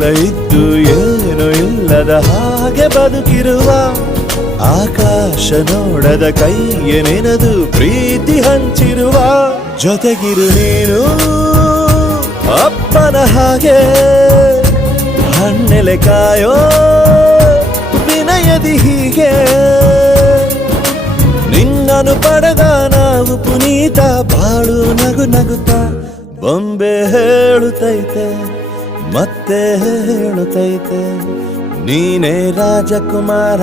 ಎಲ್ಲ ಇದ್ದು ಏನು ಇಲ್ಲದ ಹಾಗೆ ಬದುಕಿರುವ ಆಕಾಶ ನೋಡದ ಕೈಯೇ ನೆನೆದು ಪ್ರೀತಿ ಹಂಚಿರುವ ಜೊತೆಗಿರು ನೀನು ಅಪ್ಪನ ಹಾಗೆ ಹಣ್ಣೆಲೆ ಕಾಯೋ ವಿನಯದಿ ಹೀಗೆ ನಿನ್ನನು ಪಡೆದ ನಾವು ಪುನೀತ ಬಾಳು ನಗು ನಗುತ್ತಾ ಬೊಂಬೆ ಹೇಳುತ್ತೈತೆ ಮತ್ತೆ ಹೇಳುತ್ತೈತೆ ನೀನೇ ರಾಜಕುಮಾರ.